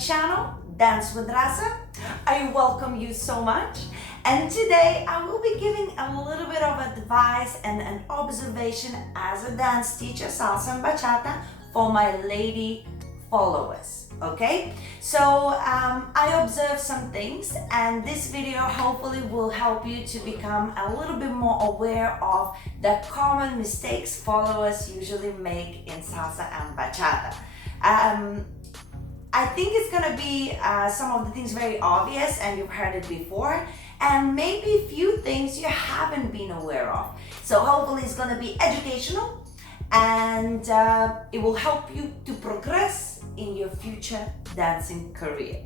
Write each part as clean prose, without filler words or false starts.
channel, Dance with Rasa. I welcome you so much. And today I will be giving a little bit of advice and an observation as a dance teacher, salsa and bachata, for my lady followers. Okay, so I observed some things, and this video hopefully will help you to become a little bit more aware of the common mistakes followers usually make in salsa and bachata. I think it's gonna be some of the things very obvious and you've heard it before, and maybe a few things you haven't been aware of. So hopefully it's gonna be educational, and it will help you to progress in your future dancing career.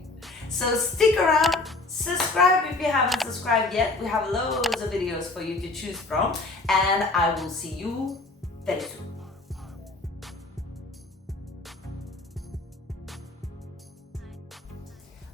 So stick around, subscribe if you haven't subscribed yet. We have loads of videos for you to choose from, and I will see you very soon.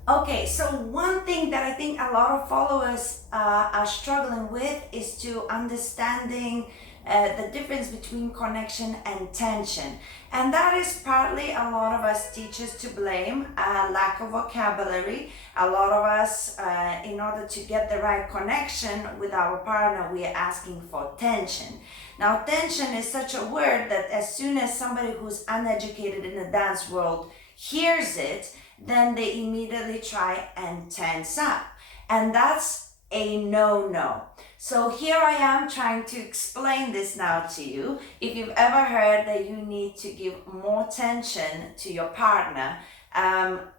Okay, so one thing that I think a lot of followers are struggling with is to understanding the difference between connection and tension. And that is partly a lot of us teachers to blame, lack of vocabulary. A lot of us, in order to get the right connection with our partner, we are asking for tension. Now, tension is such a word that as soon as somebody who's uneducated in the dance world hears it, then they immediately try and tense up. And that's a no-no. So here I am trying to explain this now to you. If you've ever heard that you need to give more tension to your partner,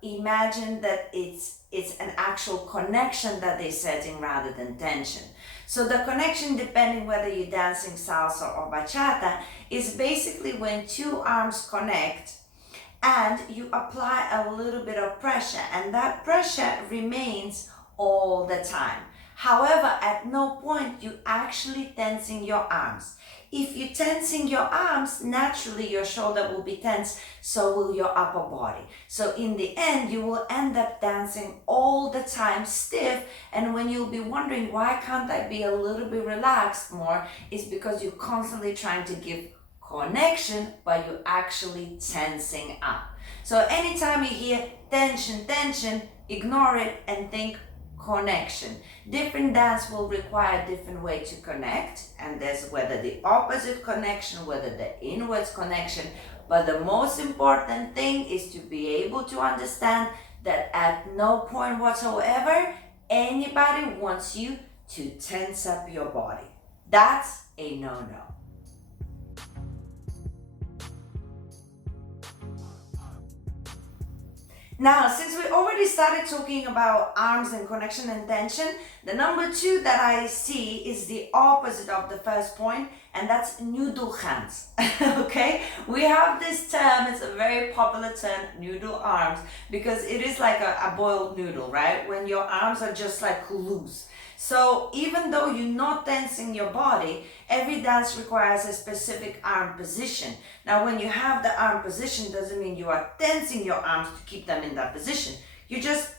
imagine that it's an actual connection that they're setting rather than tension. So the connection, depending whether you're dancing salsa or bachata, is basically when two arms connect and you apply a little bit of pressure, and that pressure remains all the time. However, at no point you actually tensing your arms. If you're tensing your arms, naturally your shoulder will be tense, so will your upper body. So in the end, you will end up dancing all the time stiff, and when you'll be wondering, why can't I be a little bit relaxed more, is because you're constantly trying to give connection, but you're actually tensing up. So anytime you hear tension, tension, ignore it and think connection. Different dance will require a different way to connect, and there's whether the opposite connection, whether the inwards connection, but the most important thing is to be able to understand that at no point whatsoever anybody wants you to tense up your body. That's a no-no. Now, since we already started talking about arms and connection and tension, the number two that I see is the opposite of the first point, and that's noodle hands. Okay? We have this term, it's a very popular term, noodle arms, because it is like a boiled noodle, right? When your arms are just like loose. So even though you're not tensing your body, every dance requires a specific arm position. Now, when you have the arm position, doesn't mean you are tensing your arms to keep them in that position. You just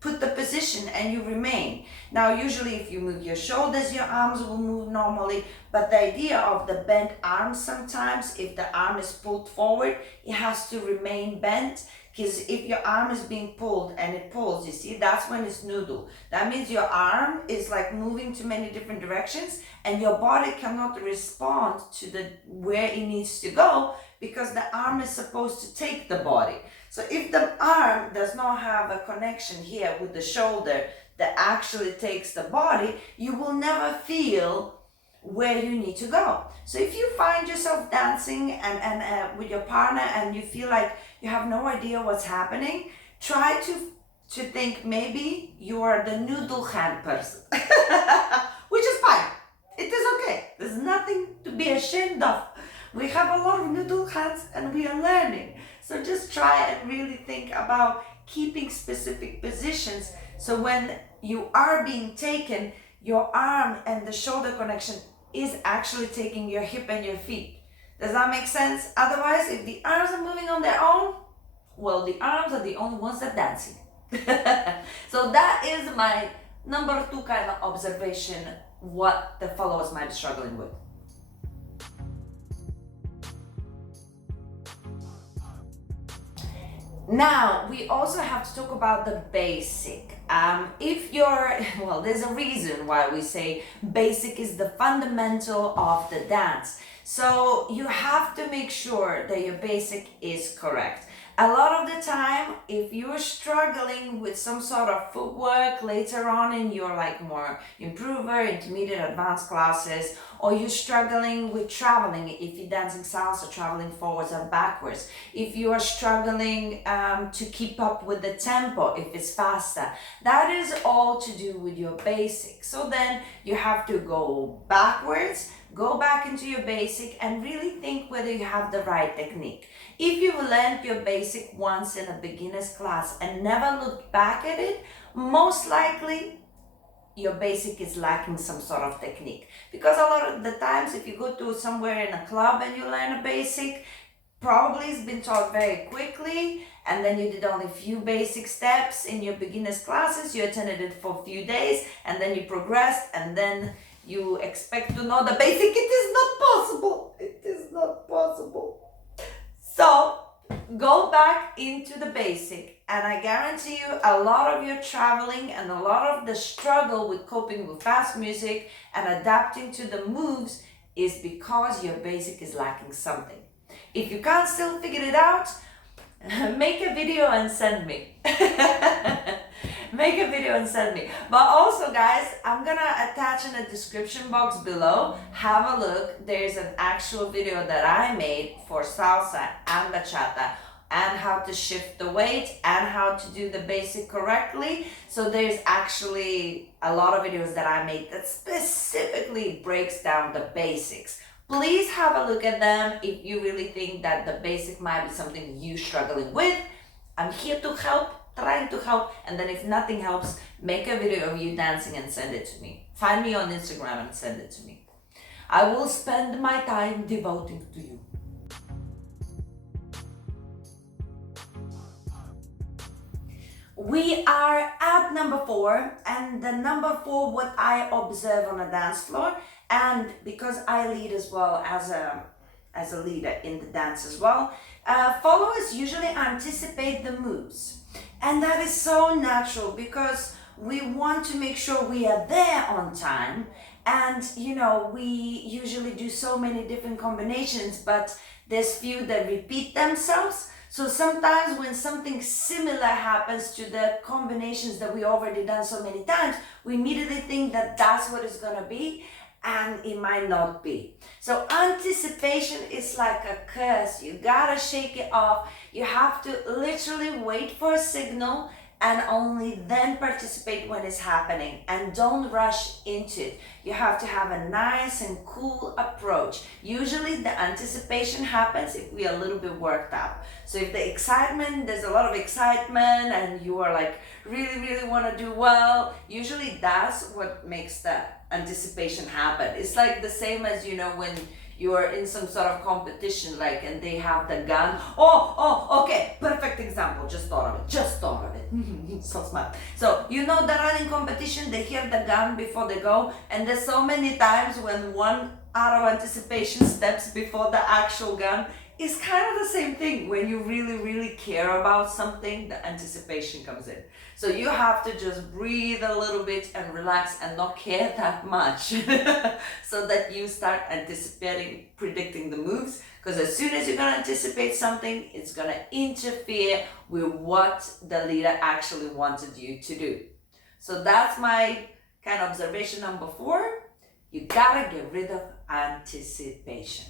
put the position and you remain. Now, usually if you move your shoulders, your arms will move normally, but the idea of the bent arms sometimes, if the arm is pulled forward, it has to remain bent. Because if your arm is being pulled and it pulls, you see, that's when it's noodle. That means your arm is like moving to many different directions and your body cannot respond to where it needs to go, because the arm is supposed to take the body. So if the arm does not have a connection here with the shoulder that actually takes the body, you will never feel where you need to go. So if you find yourself dancing and with your partner and you feel like you have no idea what's happening, try to think maybe you are the noodle hand person, which is fine. It is okay. There's nothing to be ashamed of. We have a lot of noodle hands and we are learning. So just try and really think about keeping specific positions, so when you are being taken, your arm and the shoulder connection is actually taking your hip and your feet. Does that make sense? Otherwise, if the arms are moving on their own, well, the arms are the only ones that are dancing. So that is my number two kind of observation, what the followers might be struggling with. Now, we also have to talk about the basic. If you're, well, there's a reason why we say basic is the fundamental of the dance. So you have to make sure that your basic is correct. A lot of the time, if you're struggling with some sort of footwork later on in your like more improver, intermediate, advanced classes, or you're struggling with traveling, if you're dancing salsa, traveling forwards and backwards, if you are struggling to keep up with the tempo, if it's faster, that is all to do with your basic. So then you have to go backwards, go back into your basic and really think whether you have the right technique. If you've learned your basic once in a beginner's class and never looked back at it, most likely your basic is lacking some sort of technique. Because a lot of the times if you go to somewhere in a club and you learn a basic, probably it's been taught very quickly, and then you did only a few basic steps in your beginner's classes, you attended it for a few days, and then you progressed, and then you expect to know the basic. It is not possible. It is not possible. So go back into the basic, and I guarantee you a lot of your traveling and a lot of the struggle with coping with fast music and adapting to the moves is because your basic is lacking something. If you can't still figure it out, make a video and send me. Make a video and send me. But also guys, I'm gonna attach in the description box below. Have a look. There's an actual video that I made for salsa and bachata, and how to shift the weight and how to do the basic correctly. So there's actually a lot of videos that I made that specifically breaks down the basics. Please have a look at them if you really think that the basic might be something you're struggling with. I'm here to help, trying to help, and then if nothing helps, make a video of you dancing and send it to me. Find me on Instagram and send it to me. I will spend my time devoting to you. We are at number 4, and the number 4, what I observe on a dance floor, and because I lead as well as a leader in the dance as well, followers usually anticipate the moves, and that is so natural because we want to make sure we are there on time. And you know, we usually do so many different combinations, but there's few that repeat themselves. So sometimes when something similar happens to the combinations that we already done so many times, we immediately think that that's what it's gonna be, and it might not be. So anticipation is like a curse. You gotta shake it off. You have to literally wait for a signal and only then participate when it's happening, and don't rush into it. You have to have a nice and cool approach. Usually the anticipation happens if we are a little bit worked up. So if the excitement, there's a lot of excitement and you are like really want to do well, usually that's what makes the anticipation happen. It's like the same as, you know, when you're in some sort of competition, like, and they have the gun. Okay, perfect example. Just thought of it. So smart. So, you know, the running competition, they hear the gun before they go, and there's so many times when one out of anticipation steps before the actual gun. It's kind of the same thing. When you really care about something, the anticipation comes in. So you have to just breathe a little bit and relax and not care that much so that you start anticipating, predicting the moves. Because as soon as you're going to anticipate something, it's going to interfere with what the leader actually wanted you to do. So that's my kind of observation number 4. You gotta get rid of anticipation.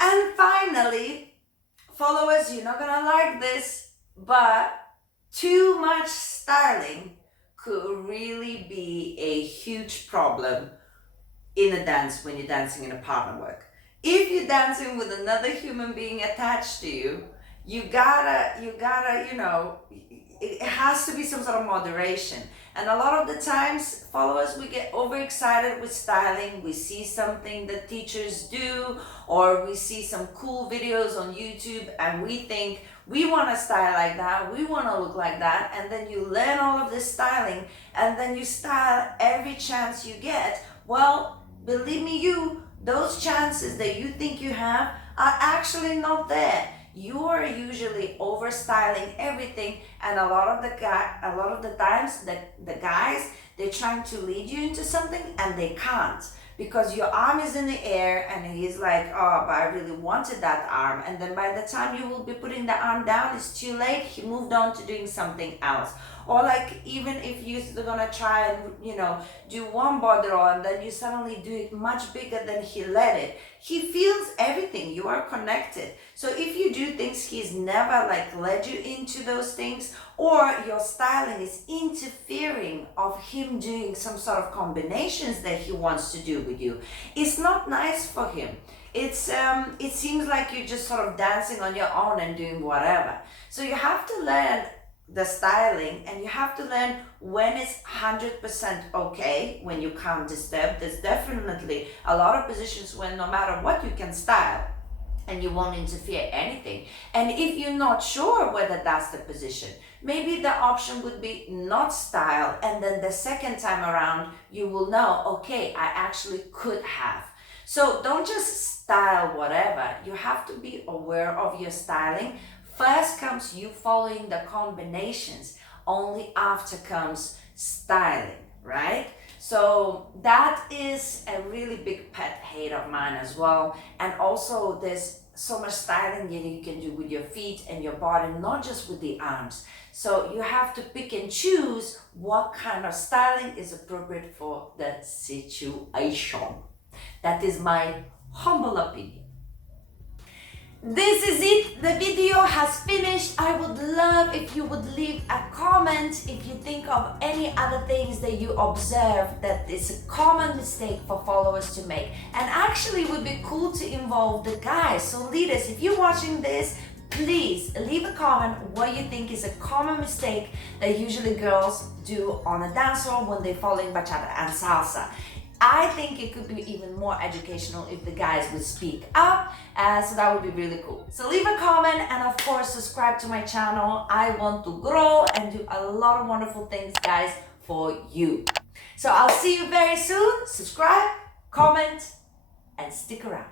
And finally, followers, you're not gonna like this, but too much styling could really be a huge problem in a dance when you're dancing in a partner work. If you're dancing with another human being attached to you, you gotta, you know, it has to be some sort of moderation. And a lot of the times, followers, we get overexcited with styling. We see something that teachers do, or we see some cool videos on YouTube, and we think we want to style like that, we want to look like that, and then you learn all of this styling, and then you style every chance you get. Well, believe me, you those chances that you think you have are actually not there. You are usually over styling everything, and a lot of the times the guys, they're trying to lead you into something and they can't, because your arm is in the air and he's like, oh, but I really wanted that arm, and then by the time you will be putting the arm down, it's too late, he moved on to doing something else. Or like, even if you're gonna try and do one body roll and then you suddenly do it much bigger than he let it, he feels everything, you are connected. So if you do things he's never like led you into those things, or your styling is interfering of him doing some sort of combinations that he wants to do with you, it's not nice for him. It seems like you're just sort of dancing on your own and doing whatever. So you have to learn the styling, and you have to learn when it's 100% okay, when you can't disturb. There's definitely a lot of positions when no matter what you can style and you won't interfere anything. And if you're not sure whether that's the position, maybe the option would be not style, and then the second time around you will know, okay, I actually could have. So don't just style whatever, you have to be aware of your styling. First comes you following the combinations, only after comes styling, right? So that is a really big pet hate of mine as well. And also there's so much styling that you can do with your feet and your body, not just with the arms. So you have to pick and choose what kind of styling is appropriate for the situation. That is my humble opinion. This is it, the video has finished. I would love if you would leave a comment if you think of any other things that you observe that is a common mistake for followers to make. And actually it would be cool to involve the guys. So leaders, if you're watching this, please leave a comment what you think is a common mistake that usually girls do on a dance floor when they're following bachata and salsa. I think it could be even more educational if the guys would speak up, so that would be really cool. So leave a comment, and of course subscribe to my channel. I want to grow and do a lot of wonderful things, guys, for you. So I'll see you very soon. Subscribe, comment, and stick around.